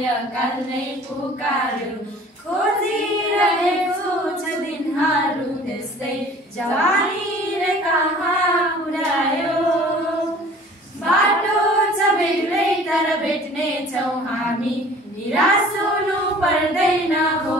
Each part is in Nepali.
बाल्यकाल नै पुकार्यो खोजिरहेको छ दिनहरू त्यस्तै जवानीले कहाँ पुर्यायो बाटो छ बेग्लै तर भेट्ने छौँ हामी निराश हुनु पर्दैन हो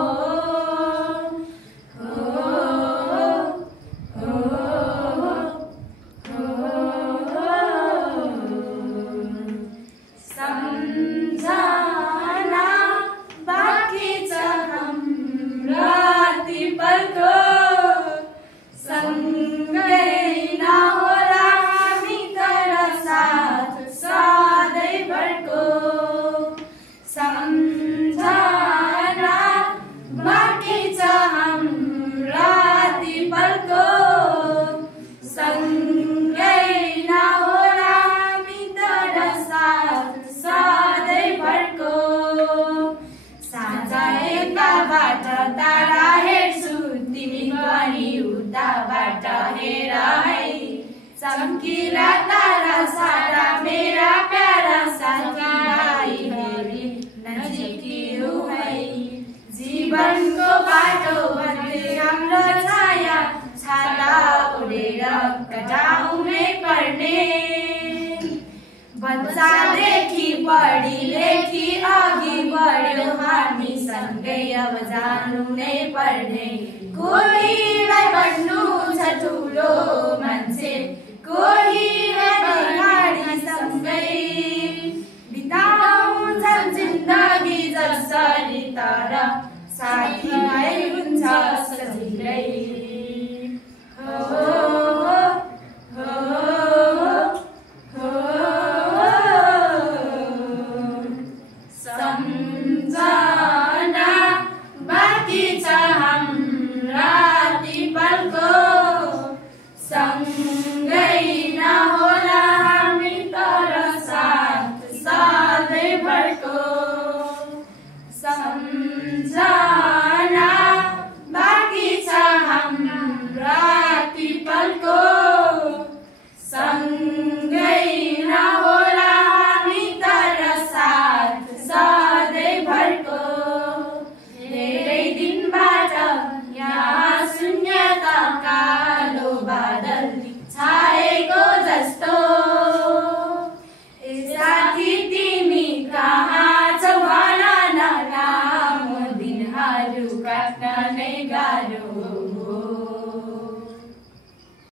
तारा हेर्छु तिमी पनि उताबाट हेर है चम्किला तारा सारा मेरा प्यारा साथी भाइहरू नजिकियो है जीवनको बाटो भन्दै हाम्रो छाया छाता ओढेर कटाउनै पर्ने बच्चादेखि पढी लेखी अघि बढ्यो हामी सँगै अब जानु नै पर्ने कोहीलाई भन्नु छ ठुलो मान्छे कोहीलाई गाडी सँगै बिताउँछन् जिन्दगी जसरी तर साथीभाइ हुन्छ सजिलै